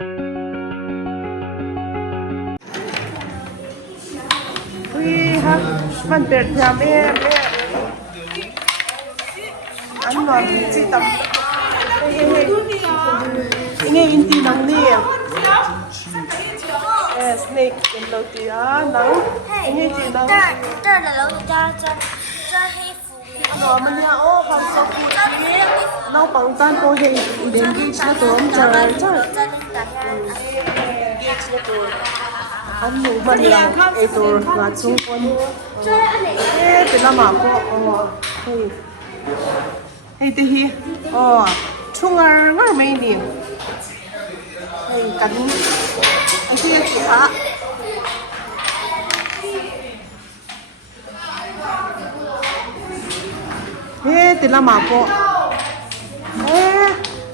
มันเปิดยามแม่อันนอนจีตับเฮ้นี่อินทีนังนี่สเน็กเป็นเราตีอ่ะนังนี่จีนัง这儿的楼这黑服นอนมันเนี่ยโอ้ความสุขเราปังตันโอเฮเด็กที่ชาตัวมันจะอันหนูมันยังไอตัวมาจุ่มคนเป็นละหมาดก็เฮ้ยตีฮีช่วงง่ายไหมนี่กันอันที่ยังขี้ขาตีละหมาดก็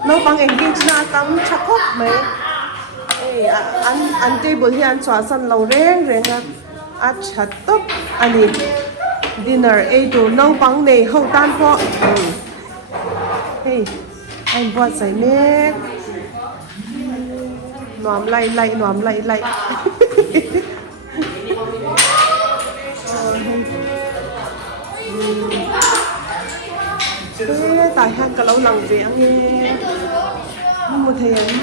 เราบางเองกินชนะกันชักคบไหมอันที่บริหารสวนสันเราเร่งอ่ะอาชัดตุ๊บอันนี้ดินเนอร์ตัวน้องปังในห้องด้านพ่อเฮ้ยไอ้บัวใส่เม็ดหนอมไล่หนอมไล่ตายห่างกับเราหลังเสียงเนี่ยมันหมดเทียน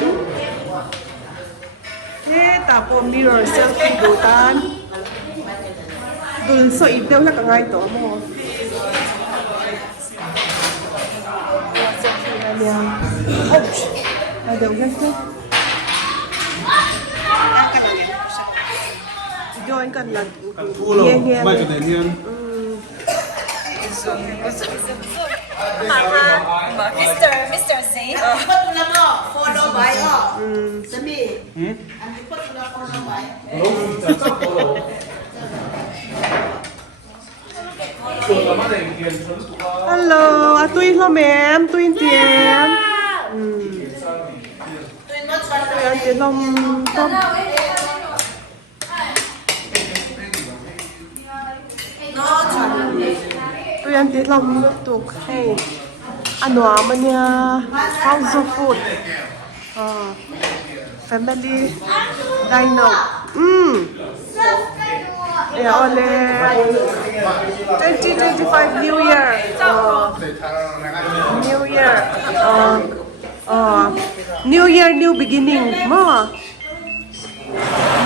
ตาโปมมิเรอร์เซลฟี่ดูตานดูสวยเดียวแล้วก็ง่ายตัวมั้งเซลฟี่อะไรเนี่ยโอ้ยเดี๋ยวกันสิย้อนกันละเงี้ยไม่จะได้เงี้ยMr. Z คนละบ่โฟโต้ไว้อ่ะสมีอันนี้คนละโฟโต้ไว้ฮัลโหลตุ้ยเหรอแม่ตุ้ยเตียนตุ้ยเตียนลมต้มตุ้ยเตียนลมตุกให้อันหนูมันเนี่ย house of food family dino ole 2025 New Year New Year New Beginning more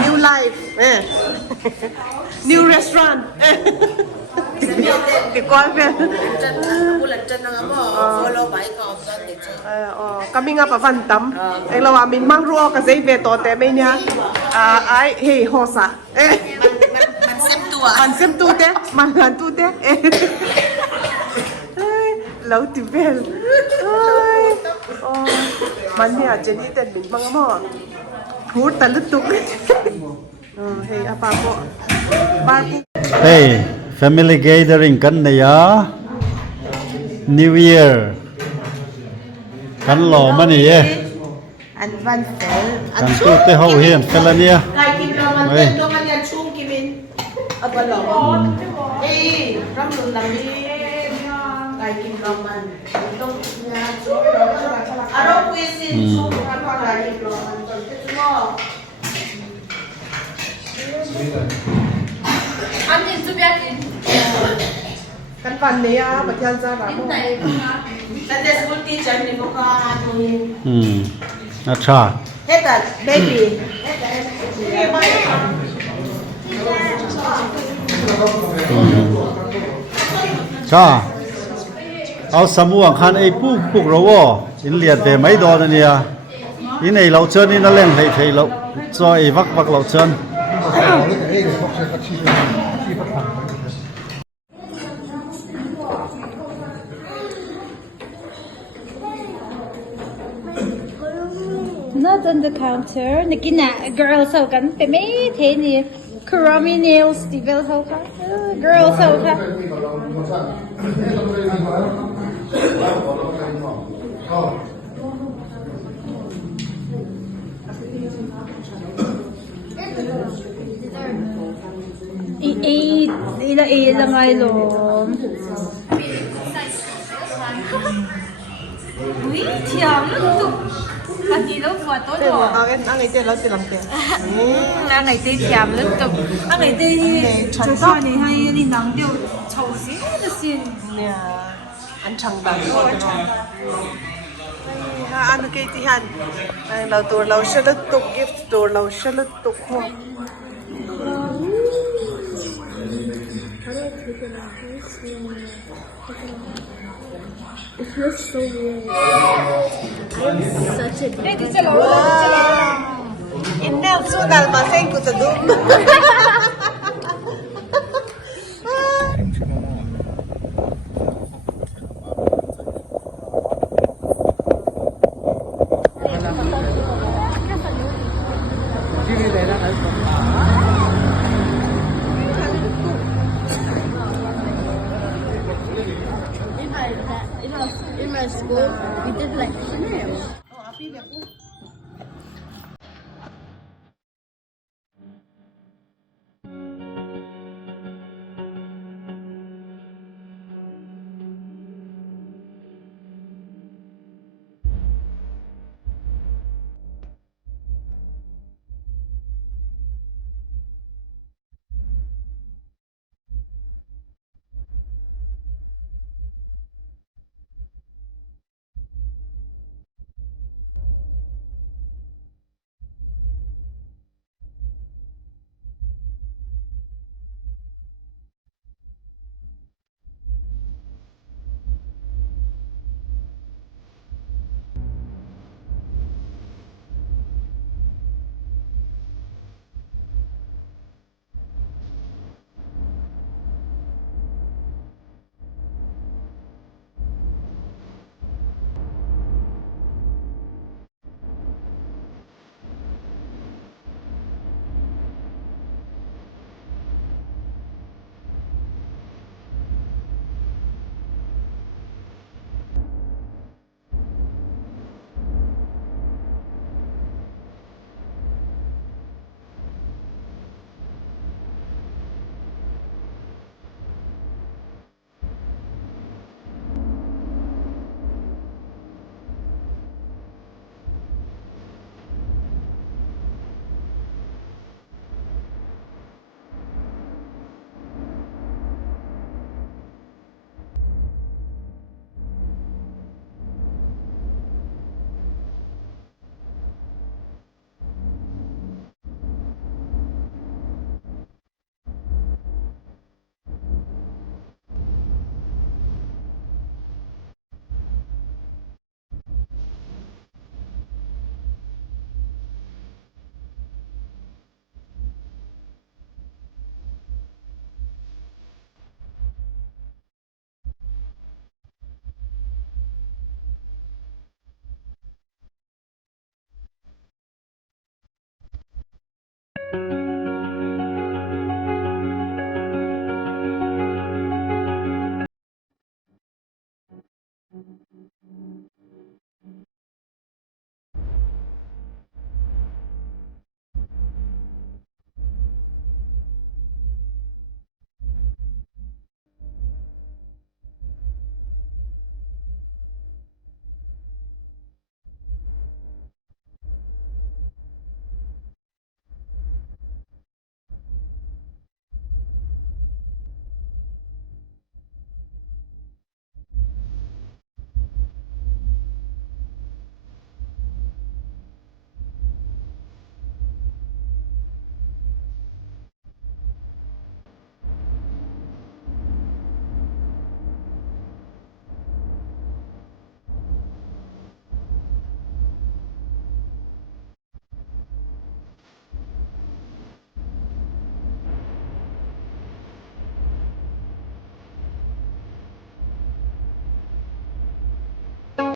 New Life New Restaurant ติดก้อนเป็นkami nga pa fantam ay lawa min mangro kasi veto te may niya ay hey hosa man sem tu te man tu te ay law ti bel ay man niya jenny ten min mga mo hur talutuk hey apa po barbu hey family gathering kan na ya New Year kan lo man ni yeอันวันเสาร์ kan tu te ho hian fel ania ไก่กินเรามันเป็นตัวมันยันชุ่มกินเอาไปหลอกรำลุนลำนี้ไก่กินเรามันต้องงานชุ่มอารมณ์วิสิตชุ่มกันว่าไก่กินเรามันจนเป็นงออันนี้จุบยากินกันปันเนี่ยปัจจัยจะแบบแต่เด็กสกุลที่ฉันนี่พวกเขาตัวนี้acha เฮ็ดแต่เบบี้chaเอาสมุงคันไอ้ปุกเราวอินเลียนแต่ไม่ดอนเนี่ยอินไอ้เราเชิญนี่นั่นแหละไทยเราจอยวักเราเชิญNot on the counter. Nakina girls ho kan pe me the ni Kurami nails devel ho ka. Girls ho ka. Ila ngai lo. Ui, thiam lắm. anh đi đâu vừa tốt Thế mà rồi anh ấy tên nó tên làm tiền. anh ấy đi thèm lắm tục anh ấy đi chỗ sao này hay đi nắng điều chầu xí là xin Nè, anh chẳng bằng rồi. Anh cái gì hả? Anh lâu tuổi lâu sẽ lướt tục gift tuổi lâu sẽ lướt tục không? It feels so weird. I'm such a đây thì sẽ lỗi In now so that my thing could do. in my school we did like